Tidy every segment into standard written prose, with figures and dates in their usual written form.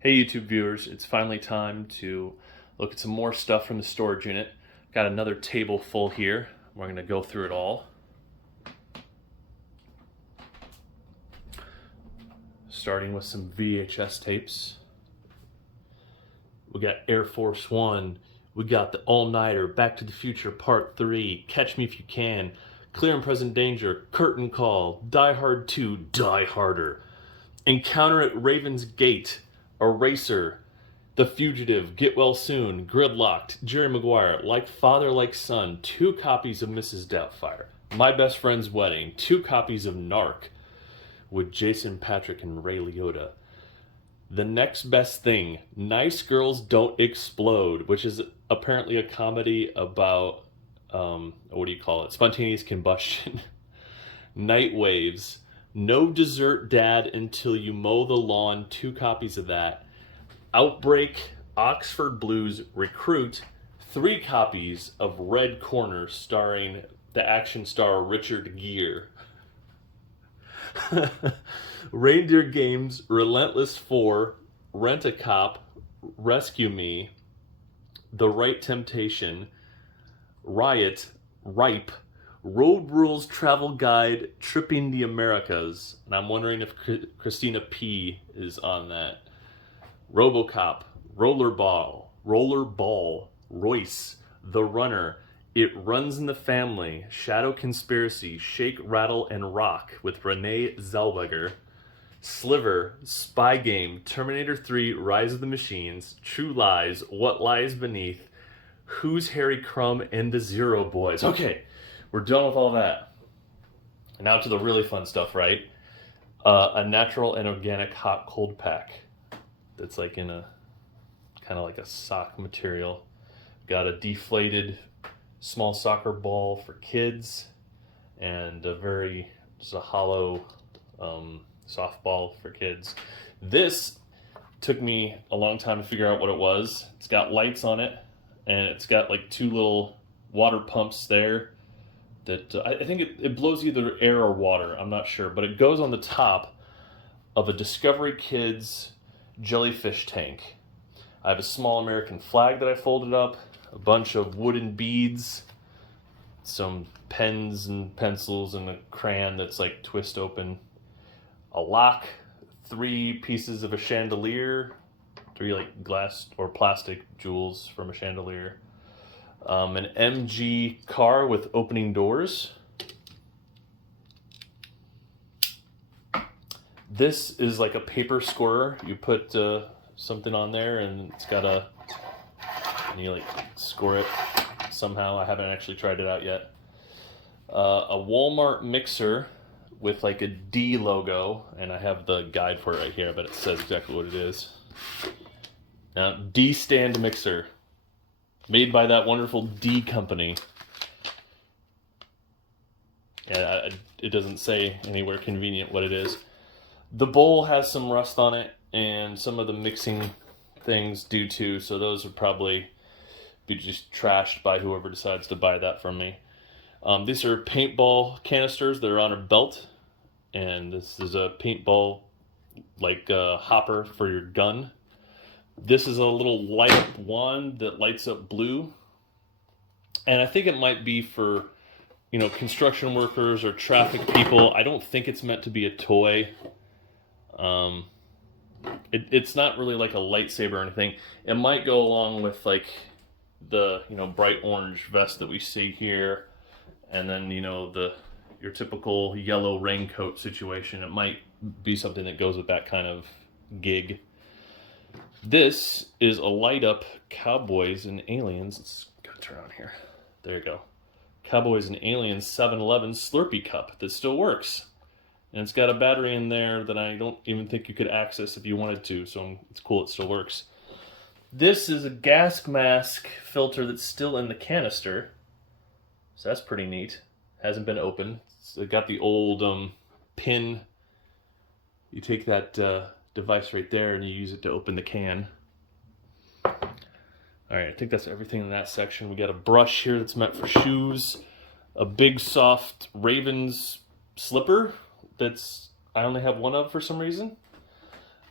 Hey YouTube viewers, it's finally time to look at some more stuff from the storage unit. Got another table full here. We're going to go through it all. Starting with some VHS tapes. We got Air Force One. We got the All-Nighter, Back to the Future Part 3, Catch Me If You Can, Clear and Present Danger, Curtain Call, Die Hard 2, Die Harder, Encounter at Raven's Gate, Eraser, The Fugitive, Get Well Soon, Gridlocked, Jerry Maguire, Like Father, Like Son, 2 copies of Mrs. Doubtfire, My Best Friend's Wedding, 2 copies of Narc with Jason Patric and Ray Liotta. The Next Best Thing, Nice Girls Don't Explode, which is apparently a comedy about, spontaneous combustion. Night Waves, No Dessert Dad Until You Mow the Lawn, 2 copies of that. Outbreak, Oxford Blues, Recruit, 3 copies of Red Corner starring the action star Richard Gere. Reindeer Games, Relentless 4, Rent-A-Cop, Rescue Me, The Right Temptation, Riot, Ripe, Road Rules Travel Guide, Tripping the Americas, and I'm wondering if Christina P. is on that. RoboCop, Rollerball, Royce, The Runner, It Runs in the Family, Shadow Conspiracy, Shake, Rattle, and Rock with Renee Zellweger, Sliver, Spy Game, Terminator 3, Rise of the Machines, True Lies, What Lies Beneath, Who's Harry Crumb, and The Zero Boys. Okay, we're done with all that. Now to the really fun stuff, right? A natural and organic hot cold pack that's like in a kind of like a sock material. Got a deflated small soccer ball for kids and just a hollow softball for kids. This took me a long time to figure out what it was. It's got lights on it and it's got like 2 little water pumps there that I think it blows either air or water, I'm not sure, but it goes on the top of a Discovery Kids jellyfish tank. I have a small American flag that I folded up, a bunch of wooden beads, some pens and pencils, and a crayon that's like twist open, a lock, 3 pieces of a chandelier, 3 like glass or plastic jewels from a chandelier, an MG car with opening doors. This is like a paper scorer. You put something on there and it's got and you like score it somehow. I haven't actually tried it out yet. A Walmart mixer with like a D logo, and I have the guide for it right here, but it says exactly what it is. Now, D stand mixer, made by that wonderful D company. Yeah, it doesn't say anywhere convenient what it is. The bowl has some rust on it, and some of the mixing things do too, so those would probably be just trashed by whoever decides to buy that from me. These are paintball canisters that are on a belt, and this is a paintball like hopper for your gun. This is a little light up wand that lights up blue, and I think it might be for construction workers or traffic people. I don't think it's meant to be a toy. It's not really like a lightsaber or anything. It might go along with like the bright orange vest that we see here, and then your typical yellow raincoat situation. It might be something that goes with that kind of gig. This is a light up Cowboys and Aliens. Let's go turn on here. There you go. Cowboys and Aliens 7-Eleven Slurpee cup that still works. And it's got a battery in there that I don't even think you could access if you wanted to, so it's cool it still works. This is a gas mask filter that's still in the canister, so that's pretty neat. Hasn't been opened. It's got the old pin. You take that device right there and you use it to open the can. Alright, I think that's everything in that section. We got a brush here that's meant for shoes, a big soft Ravens slipper that's I only have one of for some reason.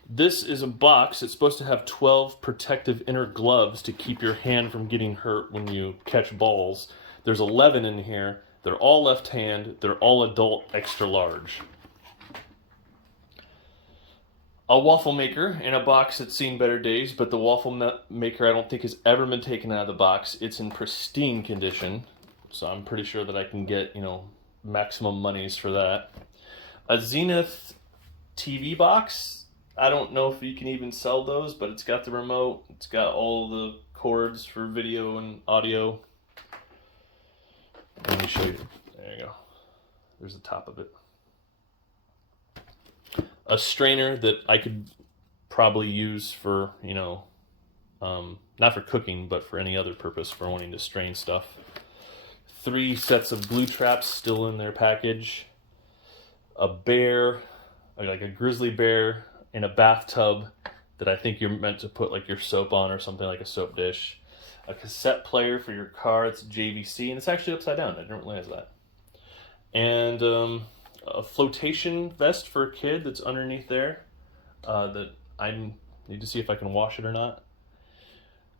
This is a box. It's supposed to have 12 protective inner gloves to keep your hand from getting hurt when you catch balls. There's 11 in here. They're all left hand. They're all adult extra large. A waffle maker in a box that's seen better days, but the waffle maker I don't think has ever been taken out of the box. It's in pristine condition, so I'm pretty sure that I can get, maximum monies for that. A Zenith TV box. I don't know if you can even sell those, but it's got the remote. It's got all the cords for video and audio. Let me show you. There you go. There's the top of it. A strainer that I could probably use for, not for cooking, but for any other purpose, for wanting to strain stuff. 3 sets of glue traps still in their package. A bear, like a grizzly bear in a bathtub that I think you're meant to put like your soap on or something, like a soap dish. A cassette player for your car. It's JVC, and it's actually upside down. I didn't realize that. And a flotation vest for a kid that's underneath there that I need to see if I can wash it or not.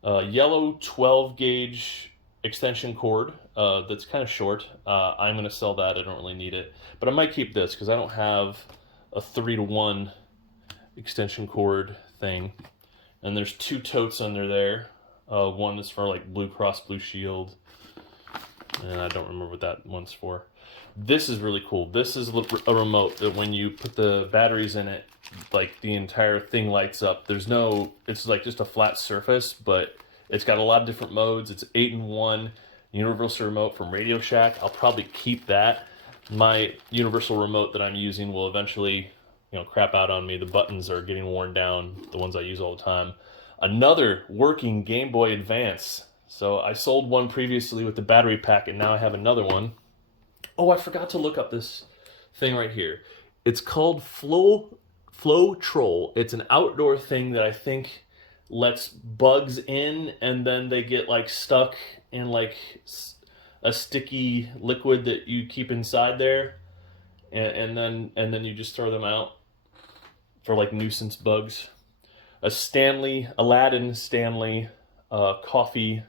Yellow 12 gauge extension cord that's kind of short. I'm going to sell that. I don't really need it. But I might keep this because I don't have a 3-to-1 extension cord thing. And there's 2 totes under there. One is for like Blue Cross Blue Shield. And I don't remember what that one's for. This is really cool. This is a remote that when you put the batteries in it, like the entire thing lights up. It's like just a flat surface, but it's got a lot of different modes. It's 8-in-1 universal remote from Radio Shack. I'll probably keep that. My universal remote that I'm using will eventually, crap out on me. The buttons are getting worn down, the ones I use all the time. Another working Game Boy Advance. So I sold one previously with the battery pack, and now I have another one. Oh, I forgot to look up this thing right here. It's called Flow Troll. It's an outdoor thing that I think lets bugs in, and then they get like stuck in like a sticky liquid that you keep inside there, and then you just throw them out for like nuisance bugs. A Aladdin Stanley coffee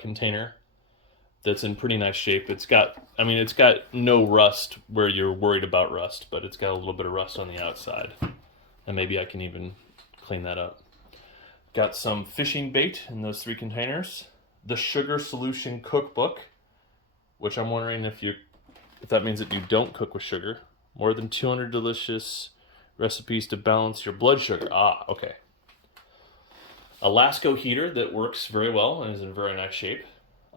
container that's in pretty nice shape. It's got no rust where you're worried about rust, but it's got a little bit of rust on the outside. And maybe I can even clean that up. Got some fishing bait in those 3 containers. The Sugar Solution Cookbook, which I'm wondering if that means that you don't cook with sugar. More than 200 delicious recipes to balance your blood sugar. Ah, okay. A Lasco heater that works very well and is in very nice shape.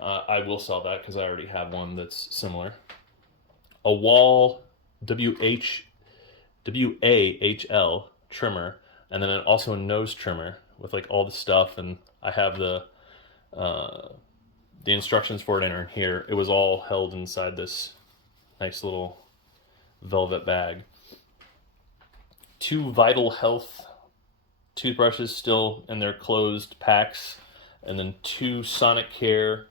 I will sell that because I already have one that's similar. A Wall WAHL trimmer, and then also a nose trimmer with like all the stuff, and I have the instructions for it in here. It was all held inside this nice little velvet bag. 2 Vital Health toothbrushes still in their closed packs, and then 2 Sonic Care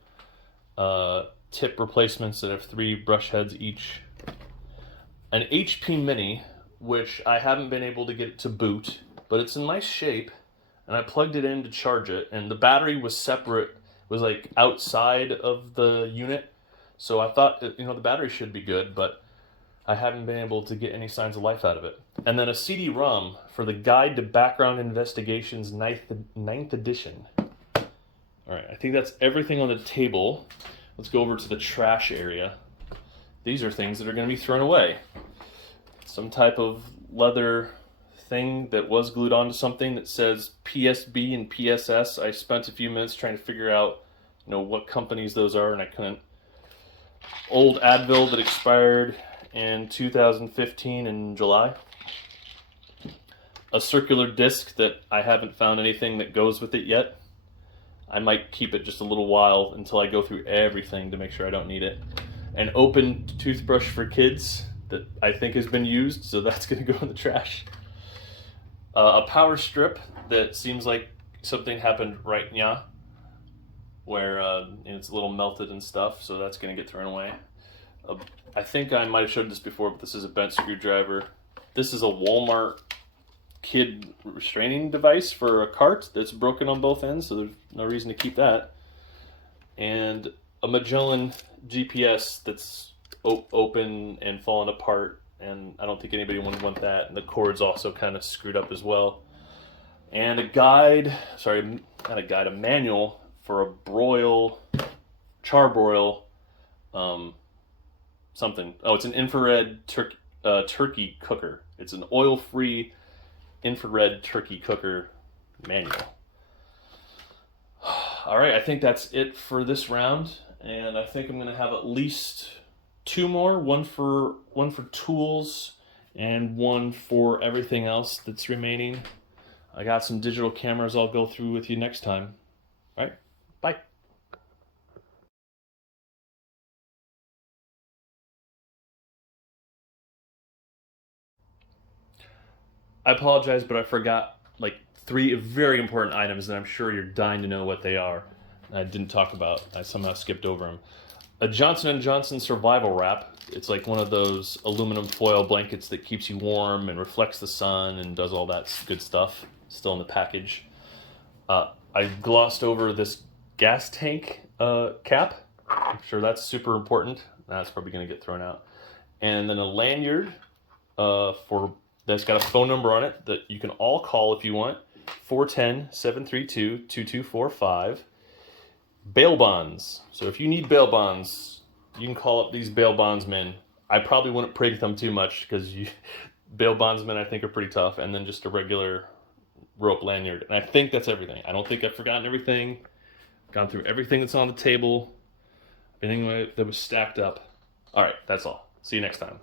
tip replacements that have 3 brush heads each. An HP Mini, which I haven't been able to get it to boot, but it's in nice shape, and I plugged it in to charge it, and the battery was separate, was like outside of the unit, so I thought that, the battery should be good, but I haven't been able to get any signs of life out of it. And then a CD-ROM for the Guide to Background Investigations 9th edition. All right, I think that's everything on the table. Let's go over to the trash area. These are things that are going to be thrown away. Some type of leather thing that was glued onto something that says PSB and PSS. I spent a few minutes trying to figure out, what companies those are, and I couldn't. Old Advil that expired in 2015 in July. A circular disc that I haven't found anything that goes with it yet. I might keep it just a little while until I go through everything to make sure I don't need it. An open toothbrush for kids that I think has been used, so that's going to go in the trash. A power strip that seems like something happened right now, where it's a little melted and stuff, so that's going to get thrown away. I think I might have showed this before, but this is a bent screwdriver. This is a Walmart kid restraining device for a cart that's broken on both ends, so there's no reason to keep that. And a Magellan GPS that's open and falling apart, and I don't think anybody would want that. And the cord's also kind of screwed up as well. And a guide, sorry, not a guide, a manual for a charbroil, something. Oh, it's an infrared turkey cooker. It's an oil-free infrared turkey cooker manual. All right, I think that's it for this round, and I think I'm going to have at least 2 more, one for tools and one for everything else that's remaining. I got some digital cameras I'll go through with you next time. All right, bye. I apologize, but I forgot like 3 very important items, and I'm sure you're dying to know what they are. I didn't talk about. I somehow skipped over them. A Johnson & Johnson survival wrap. It's like one of those aluminum foil blankets that keeps you warm and reflects the sun and does all that good stuff. Still in the package. I glossed over this gas tank cap. I'm sure that's super important. That's probably going to get thrown out. And then a lanyard that's got a phone number on it that you can all call if you want. 410-732-2245. Bail bonds. So if you need bail bonds, you can call up these bail bondsmen. I probably wouldn't prig them too much because bail bondsmen I think are pretty tough. And then just a regular rope lanyard. And I think that's everything. I don't think I've forgotten everything. Gone through everything that's on the table. Everything that was stacked up. All right, that's all. See you next time.